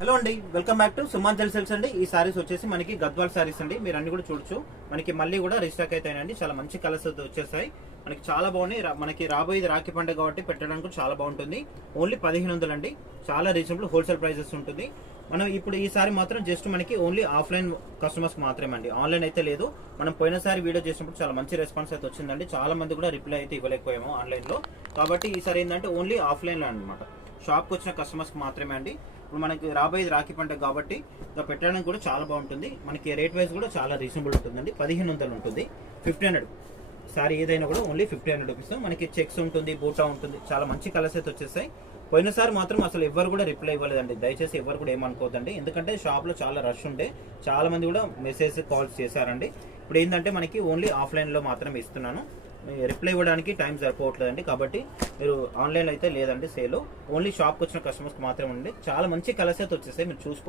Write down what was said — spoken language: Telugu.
హలో అండి, వెల్కమ్ బ్యాక్ టు సుమాంజల్ సెల్స్ అండి. ఈ సారీస్ వచ్చేసి మనకి గద్వాల్ సారీస్ అండి. మీరు అన్ని కూడా చూడొచ్చు. మనకి మళ్ళీ కూడా రీస్టాక్ అవుతాయండి. చాలా మంచి కలర్స్ వచ్చేసాయి. మనకి చాలా బాగున్నాయి. మనకి రాబోయేది రాఖీ పండుగ కాబట్టి పెట్టడానికి చాలా బాగుంటుంది. ఓన్లీ 1500 అండి. చాలా రీజనబుల్ హోల్సేల్ ప్రైజెస్ ఉంటుంది. మనం ఇప్పుడు ఈసారి మాత్రం జస్ట్ మనకి ఓన్లీ ఆఫ్లైన్ కస్టమర్స్ మాత్రమే అండి. ఆన్లైన్ అయితే లేదు. మనం పోయినసారి వీడియో చేసినప్పుడు చాలా మంచి రెస్పాన్స్ అయితే వచ్చిందండి. చాలా మంది కూడా రిప్లై అయితే ఇవ్వలేకపోయాము ఆన్లైన్లో. కాబట్టి ఈసారి ఏంటంటే ఓన్లీ ఆఫ్లైన్లో అనమాట. షాప్కి వచ్చిన కస్టమర్స్కి మాత్రమే అండి. ఇప్పుడు మనకి రాబోయేది రాఖీ పండుగ కాబట్టి ఇంకా పెట్టడానికి కూడా చాలా బాగుంటుంది. మనకి రేట్ వైజ్ కూడా చాలా రీజనబుల్ ఉంటుందండి. 1500 ఉంటుంది. 1500 సారీ ఏదైనా కూడా ఓన్లీ 1500 రూపీస్. మనకి చెక్స్ ఉంటుంది, బూటా ఉంటుంది. చాలా మంచి కలర్స్ అయితే వచ్చేసాయి. పోయినసారి మాత్రం అసలు ఎవరు కూడా రిప్లై ఇవ్వలేదండి. దయచేసి ఎవరు కూడా ఏమనుకోవద్దండి. ఎందుకంటే షాప్లో చాలా రష్ ఉండే, చాలా మంది కూడా మెసేజ్ కాల్స్ చేశారండి. ఇప్పుడు ఏంటంటే మనకి ఓన్లీ ఆఫ్లైన్లో మాత్రమే ఇస్తున్నాను. రిప్లై ఇవ్వడానికి టైం సరిపోవట్లేదండి. కాబట్టి మీరు ఆన్లైన్ అయితే లేదండి సేల్. ఓన్లీ షాప్కి వచ్చిన కస్టమర్స్కి మాత్రమే ఉండి చాలా మంచి కలర్స్ అయితే వచ్చేసాయి. మీరు చూసుకోవచ్చు.